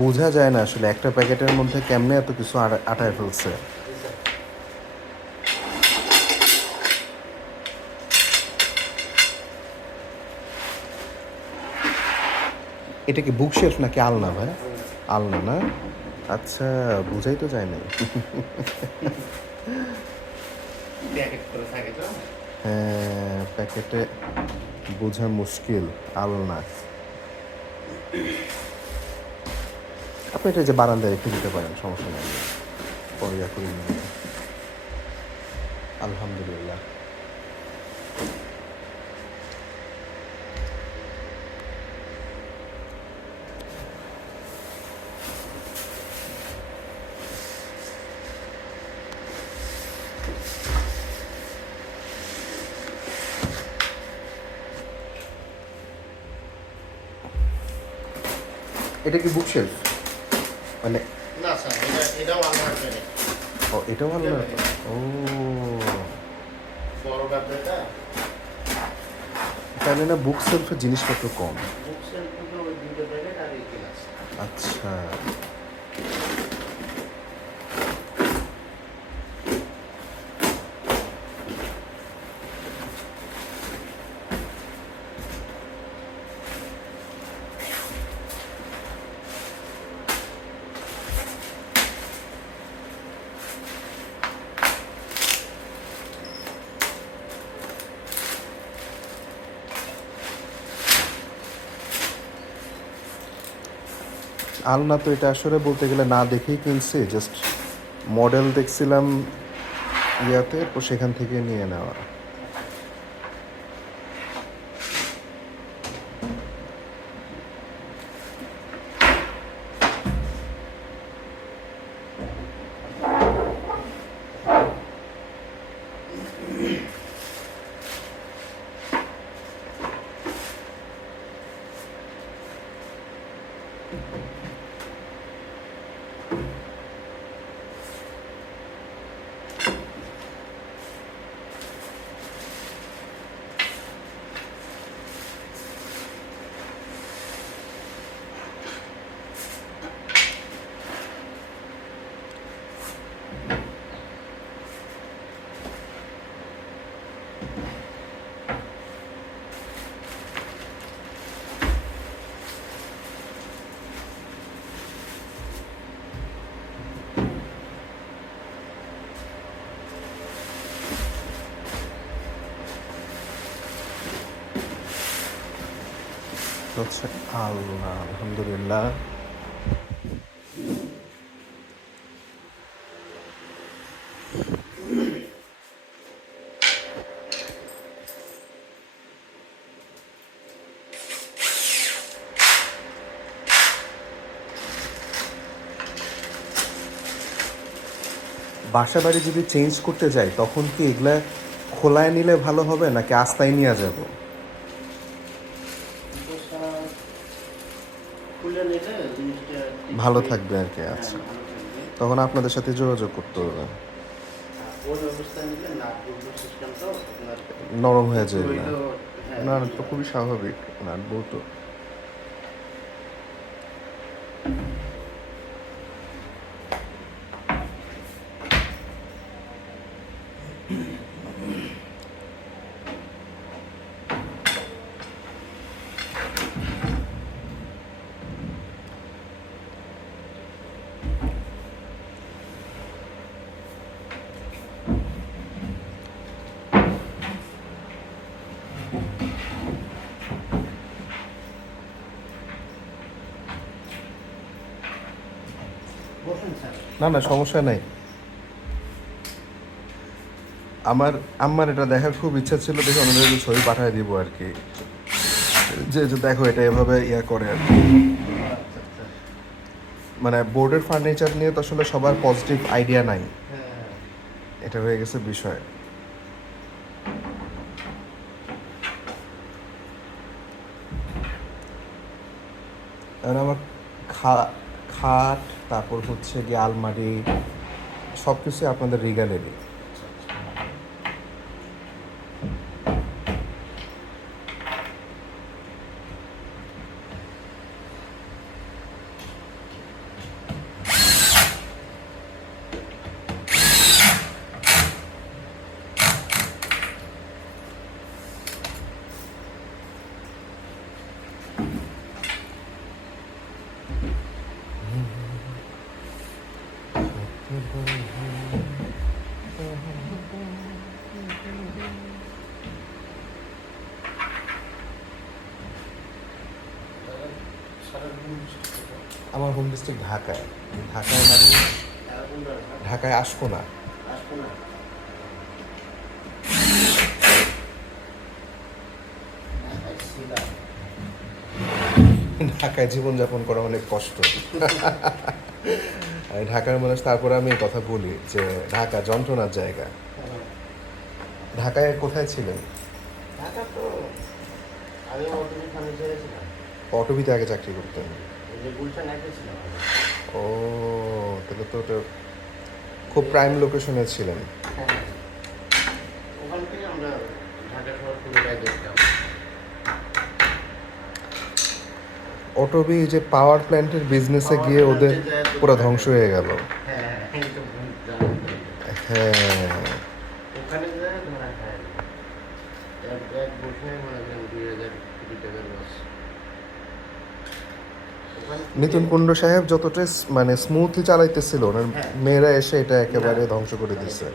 বোঝা যায় না আসলে একটা প্যাকেটের মধ্যে কেমনে এত কিছু আটায় ফেলছে। এটা কি বুকশেলফ নাকি আলনা ভাই? আলনা না? আচ্ছা, বুঝাই তো যায় নাই। হ্যাঁ, প্যাকেটে বোঝা মুশকিল। আলনা। আপনি এটা যে বারান্দায় রেখে দিতে পারেন, সমস্যা নেই। পরে ইয়া করে নেবেন। আলহামদুলিল্লাহ। এটা কি বুকশেলফ? মানে না স্যার, এটাও আলমারি প্যাকেট। ও, এটাও আলনা? ও, বড় ডাব্বাটা তাহলে না বুক সেলফের জিনিসপত্র কম। বুক সেল থেকে ওই দুটো প্যাকেট আর এই গ্লাস। আচ্ছা, আলনা তো এটা আসলে বলতে গেলে না দেখেই কিনছি, জাস্ট মডেল দেখছিলাম ইয়াতে, তো সেখান থেকে নিয়ে নেওয়া। হচ্ছে আলনা, আলহামদুলিল্লাহ। বাসা বাড়ি যদি চেঞ্জ করতে যাই তখন কি এগুলা খোলায় নিলে ভালো হবে নাকি আস্তায় নিয়ে যাব? কিন্তু স্যার খুলে নিলে জিনিসটা ভালো টিকবে। থাকবে আর কি। হ্যাঁ, আচ্ছা, ভালো থাকবে। তখন আপনাদের সাথে যোগাযোগ করতে হবে। ওই অবস্থায় নিলে নাট বল্টু সিস্টেমটাও আপনার নরম হয়ে একটু যায় না? হইলেও হ্যাঁ না না, ই তো হয়। খুবই স্বাভাবিক। নাট বল্টু। বসুন স্যার। না না, সমস্যা নাই। আমার আম্মার এটা দেখার খুব ইচ্ছা ছিল, দেখে ওনাদের ছবি পাঠিয়ে দিব আর কি, যে যে দেখো এটা এভাবে ইয়া করে আর কি। আচ্ছা আচ্ছা। মানে বোর্ডের ফার্নিচার নিয়ে তো আসলে সবার পজিটিভ আইডিয়া নাই, হ্যাঁ, এটা হয়ে গেছে বিষয়। কারণ আমার খাট, তারপর হচ্ছে গিয়ে আলমারি, সব কিছু আপনাদের রিগালেরই। আমার হোম ডিস্ট্রিক্ট ঢাকায়। ঢাকায় মানে ঢাকায় আসবো না। আসবো না। ঢাকায় ছিলাম। ঢাকায় জীবনযাপন করা অনেক কষ্ট। আমি ঢাকার মানুষ, তারপরে আমি এই কথা বলি যে ঢাকা যন্ত্রণার জায়গা। ঢাকায় কোথায় ছিলেন? ঢাকা তো আমি অটোমি ফার্নিচারে ছিলাম। অটোবিতে আগে চাকরি করতেন? এই যে গুলশান একে ছিলাম আমি। ও, তাহলে তো ওটা খুব প্রাইম লোকেশনে ছিলেন। হ্যাঁ, ওখান থেকে আমরা ঢাকা শহর পুরোটাই দেখতাম। অটোবি যে পাওয়ার প্ল্যান্টের বিজনেসে গিয়ে ওদের পুরো ধ্বংস হয়ে গেল। হ্যাঁ, এই তো জানেন তো। হ্যাঁ, ওখানে যায় ধরা খায়। এক ব্যাগ বসে মনে করেন 2000 টাকার লস। ওখান থেকে- নিতুন কুণ্ড সাহেব যতটা মানে স্মুথলি চালাইতেছিল, ওনার হ্যাঁ। মেয়েরা এসে এটা একেবারে না, ধ্বংস করে দিচ্ছে।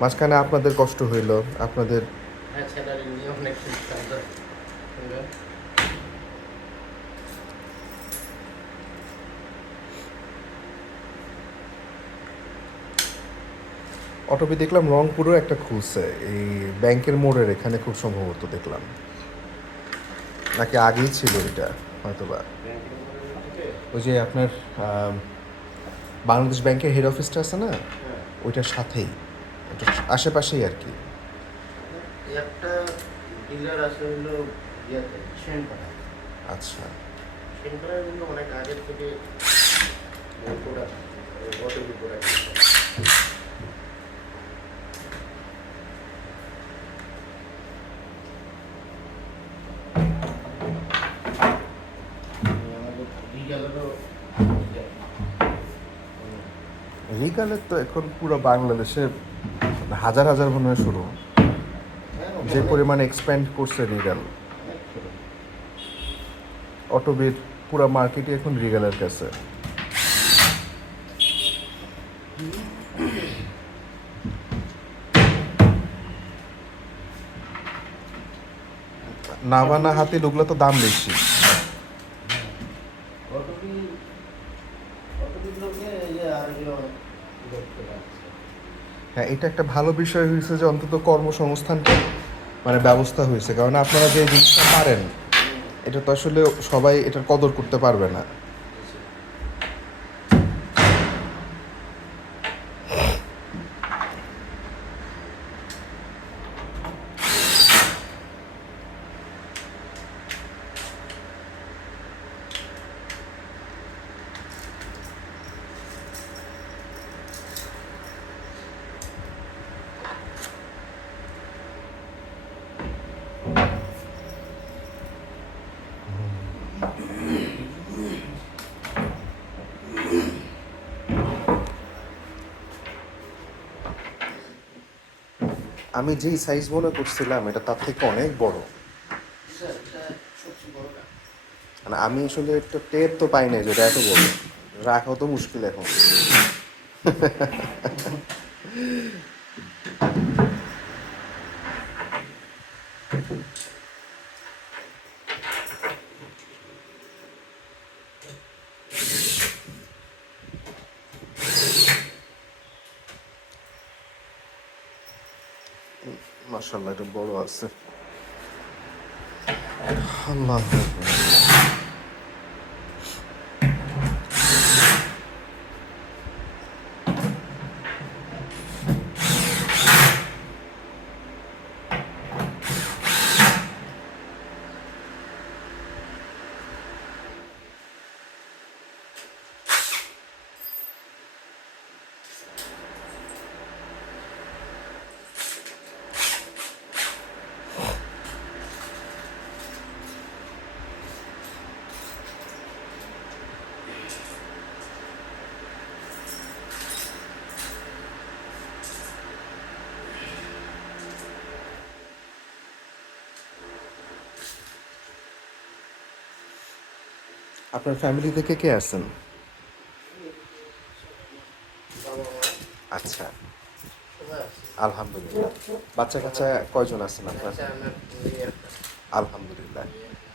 মাঝখানে আপনাদের কষ্ট হইল, আপনাদের হ্যাঁ, স্যালারি নিয়ে অনেক চিন্তা। অটোবি দেখলাম রংপুরেও একটা খুলছে, এই ব্যাংকের মোড়ের এখানে খুব সম্ভবত দেখলাম, নাকি আগেই ছিল এটা হয়তোবা। ওই যে আপনার বাংলাদেশ ব্যাংকের হেড অফিসটা আছে না, হ্যাঁ, ওইটার সাথেই, ওটার আশেপাশেই আর কি। একটা ডিলার আছে হলো ইয়েতে সেনপাড়া। আচ্ছা, সেনপাড়ার কিন্তু অনেক আগের থেকে প্রোডাক্ট অটোবি প্রোডাক্ট। আমাদের রিগালেরও রিগালের তো এখন পুরো বাংলাদেশে হাজার হাজার মনে হয় শুরু, যে পরিমাণে এক্সপ্যান্ড করছে রিগাল। অটোবির পুরো মার্কেটই এখন রিগালের কাছে। নাভানা হাতি ওগুলো তো দাম বেশি। অটোবি অটোবির লোকে এই যে আর এগুলো দেখতে পাচ্ছে। হ্যাঁ, এটা একটা ভালো বিষয় হয়েছে যে অন্তত কর্মসংস্থানটা মানে ব্যবস্থা হয়েছে, কারণ আপনারা যে জিনিসটা পারেন এটা তো আসলে সবাই এটার কদর করতে পারবে না। আমি যেই সাইজ মনে করছিলাম এটা তার থেকে অনেক বড়। এটা সবচেয়ে বড়টা। মানে আমি আসলে একটা টের তো পাই নাই যেটা এত বড়, রাখাও তো মুশকিল এখন। মাশাআল্লাহ, এটা বড় আছে। আল্লাহ আকবার। আপনার ফ্যামিলি থেকে কে আসছেন? আচ্ছা, সবাই আছে। আলহামদুলিল্লাহ। বাচ্চা কাচ্চা কয়জন আছেন আপনার? আচ্ছা, আমার মেয়ে একটা। আলহামদুলিল্লাহ। মেয়ে একটা।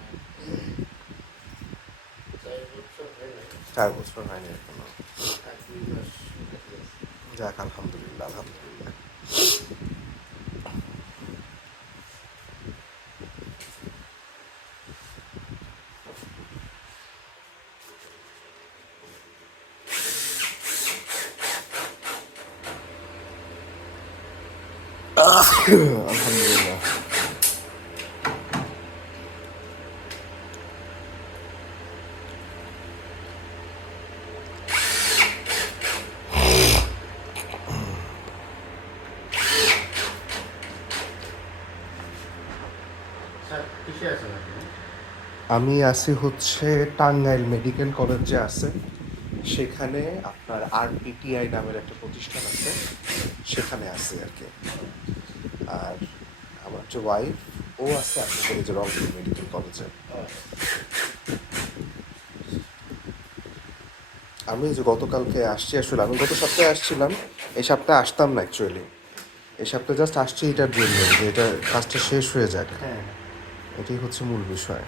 4 বছর হয় নাই। 4 বছর হয়নি এখনো। আর 2 মাস বাকি আছে। যাক, আলহামদুলিল্লাহ, আলহামদুলিল্লাহ। আলহামদুলিল্লাহ। স্যার, কিসে আছেন আপনি? আমি আছি হচ্ছে টাঙ্গাইল মেডিকেল কলেজ যে আছে সেখানে, আপনার আরপিটিআই নামের একটা প্রতিষ্ঠান আছে, সেখানে আছি আর কি। আর আমার যে ওয়াইফ, ও আছে আপনাদের এই যে রংপুর মেডিকেল কলেজে। আমি এই যে গতকালকে আসছি, আসলে আমি গত সপ্তাহে আসছিলাম, এই সপ্তাহে আসতাম না অ্যাকচুয়ালি। এই সপ্তাহে জাস্ট আসছি এটার জন্য যে এটা কাজটা শেষ হয়ে যাক, হ্যাঁ। এটাই হচ্ছে মূল বিষয়।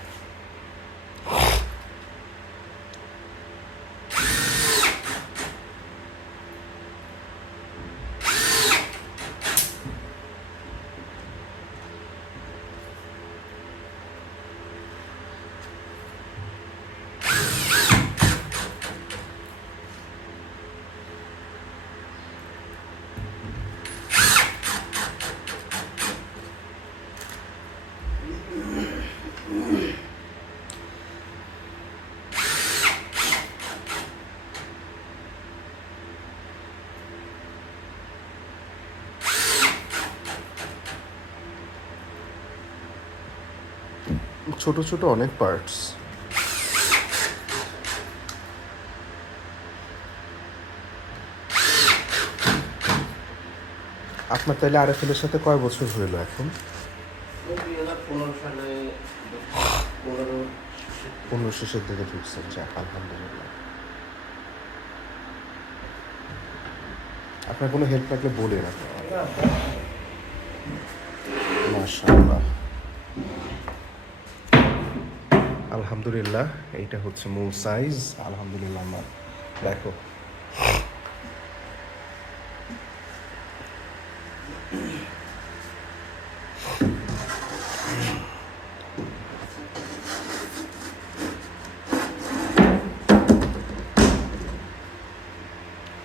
ছোট ছোট অনেক পার্টস। আপনার তাহলে আরএফএল এর সাথে কয় বছর হইল এখন? 2015 সালে 15 15 শেষের দিকে ঢুকছেন, যাক আলহামদুলিল্লাহ। আপনার কোনো হেল্প লাগলে বলেন আপনার। মাশাআল্লাহ, আলহামদুলিল্লাহ। এইটা হচ্ছে মূল সাইজ, আলহামদুলিল্লাহ। আমার দেখো,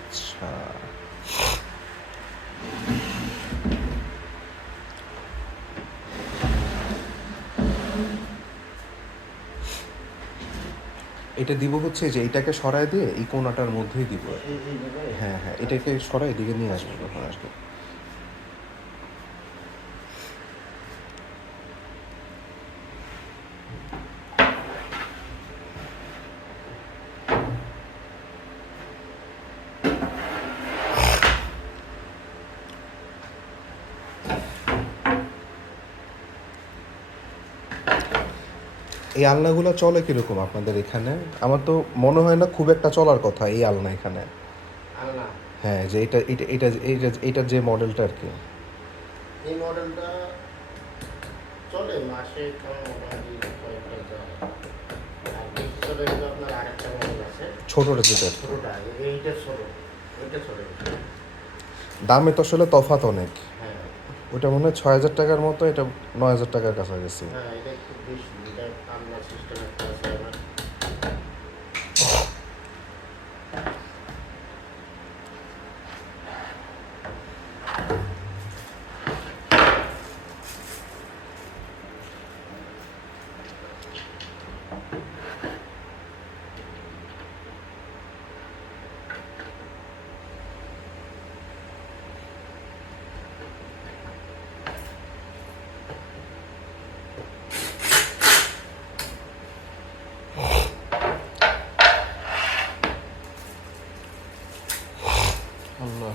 আচ্ছা, এটা দিব হচ্ছে যে এইটাকে সরায় দিয়ে এই কোণাটার মধ্যেই দিব। এই জায়গায়। হ্যাঁ হ্যাঁ, এটাকে সরাই এদিকে নিয়ে আসবো, হ্যাঁ আসবো। এই আলনাগুলো চলে কিরকম আপনাদের এখানে? আমার তো মনে হয় না খুব একটা চলার কথা এই আলনা এখানে। আলনা। হ্যাঁ, যে এটার যে মডেলটা আর কি। এই মডেলটা চলে মাসে কেমন মোটামুটি কয়েকটা যায়। আর ভিতরে কিন্তু আপনার আরেকটা মডেল আছে। ছোটটা যেটা আর কি। ছোটটা, এইটা ছোট, ওইটা ছোট। দামে তো আসলে তফাৎ অনেক। হ্যাঁ ওটা মনে হয় 6,000 টাকার মতো, এটা 9,000 টাকার কাছাকাছি। হ্যাঁ, এটা একটু বেশি। এটা আলনা সিস্টেম একটা আছে আবার। আল্লাহ,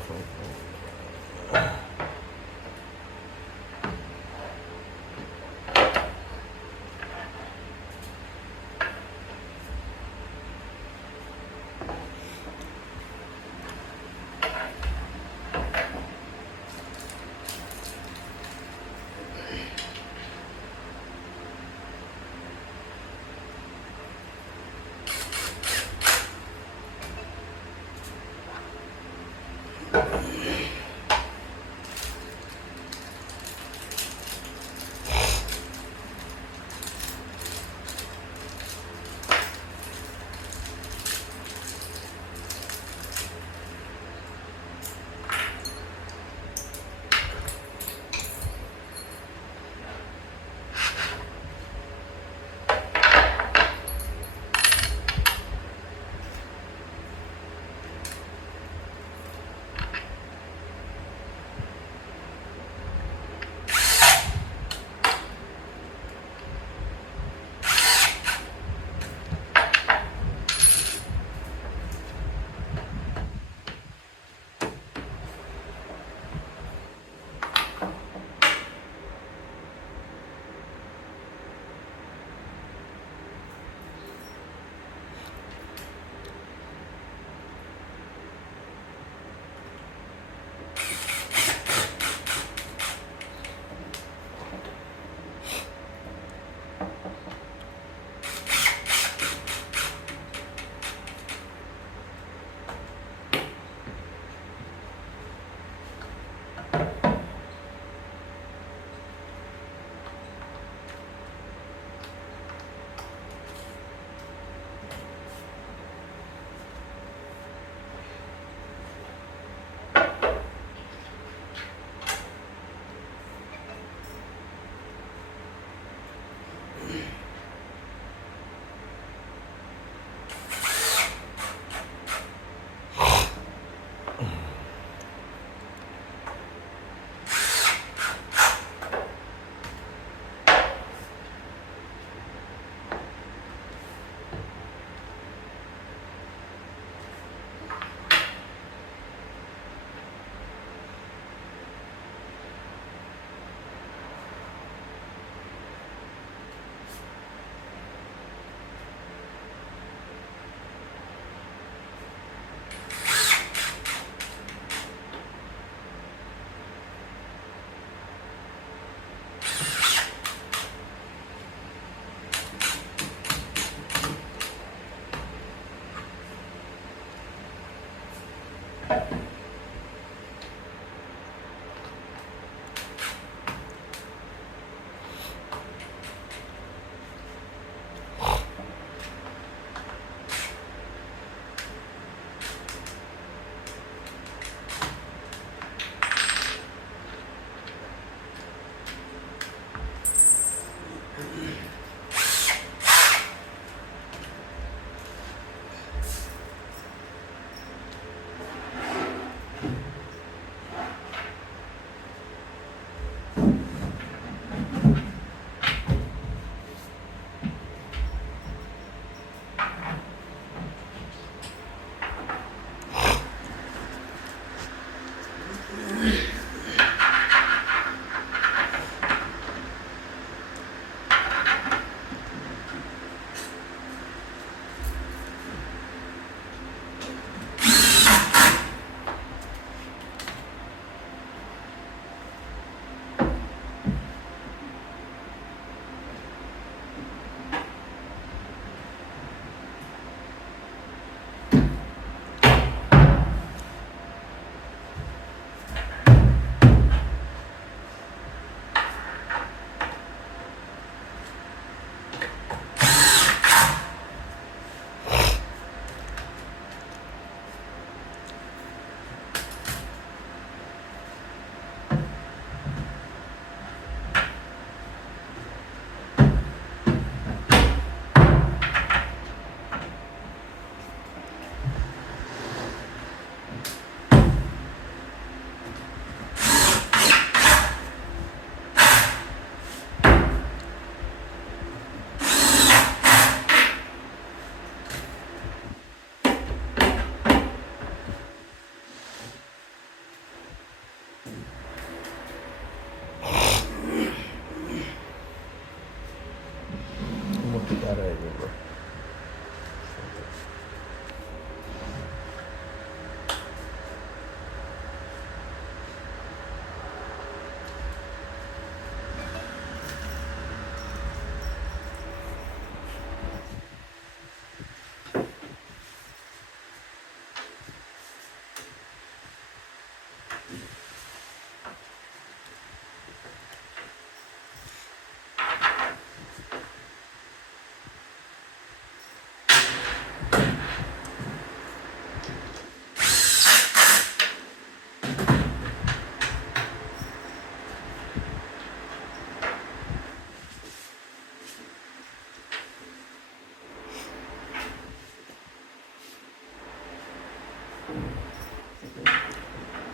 দাঁড়ায় গেল।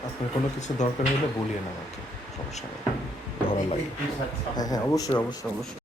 আপনার কোনো কিছু দরকার হলে বলিয়েন আমাকে, সমস্যা নেই, ধরা লাগবে। হ্যাঁ হ্যাঁ, অবশ্যই অবশ্যই অবশ্যই।